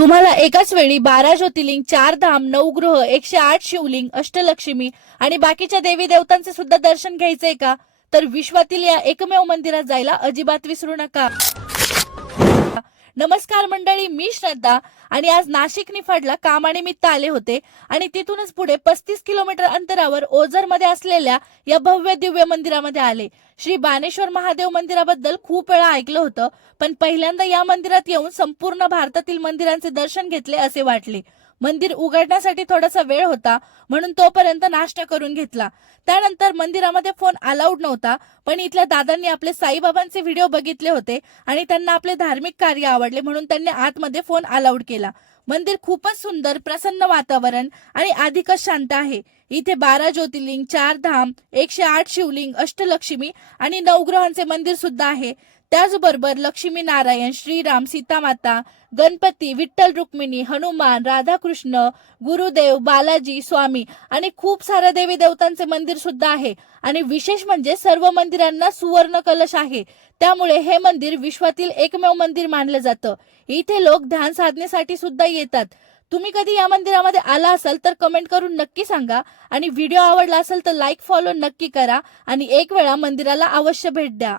तुम्हाला एकाच वेळी 12 ज्योतिर्लिंग, 4 धाम, 9 ग्रह, 108 शिवलिंग, अष्टलक्ष्मी आणि बाकीच्या देवी देवतांचे सुद्धा दर्शन घ्यायचंय का? तर विश्वातील या एकमेव मंदिरात जायला अजिबात विसरू नका. नमस्कार मंडळी, मी श्रद्धा आणि आज नाशिक निफाडला कामानिमित्त आले होते आणि तिथूनच पुढे 35 किलोमीटर अंतरावर ओझरमध्ये असलेल्या या भव्य दिव्य मंदिरामध्ये आले. श्री बानेश्वर महादेव मंदिराबद्दल खूप वेळा ऐकलं होतं, पण पहिल्यांदा या मंदिरात येऊन संपूर्ण भारतातील मंदिरांचे दर्शन घेतले असे वाटले. मंदिर उघडण्यासाठी थोडासा वेळ होता म्हणून तोपर्यंत नाश्ता करून घेतला. त्यानंतर मंदिरामध्ये फोन अलाउड नव्हता, पण इथल्या दादांनी आपले साईबाबांचे व्हिडिओ बघितले होते आणि त्यांना आपले धार्मिक कार्य आवडले म्हणून त्यांनी आतमध्ये फोन अलाउड केला. मंदिर खूपच सुंदर, प्रसन्न वातावरण आणि अधिकच शांत आहे. इथे 12 ज्योतिर्लिंग, 4 धाम, 108 शिवलिंग, अष्टलक्ष्मी आणि नवग्रहांचे मंदिर सुद्धा आहे. त्याचबरोबर लक्ष्मी नारायण, श्रीराम, सीतामाता, गणपती, विठ्ठल रुक्मिणी, हनुमान, राधाकृष्ण, गुरुदेव, बालाजी, स्वामी आणि खूप साऱ्या देवी देवतांचे मंदिर सुद्धा आहे. आणि विशेष म्हणजे सर्व मंदिरांना सुवर्ण कलश आहे, त्यामुळे हे मंदिर विश्वातील एकमेव मंदिर मानलं जातं. इथे लोक ध्यान साधनेसाठी सुद्धा येतात. तुम्ही कधी या मंदिरामध्ये आला असाल तर कमेंट करून नक्की सांगा आणि व्हिडिओ आवडला असेल तर लाईक, फॉलो नक्की करा आणि एक वेळा मंदिराला अवश्य भेट द्या.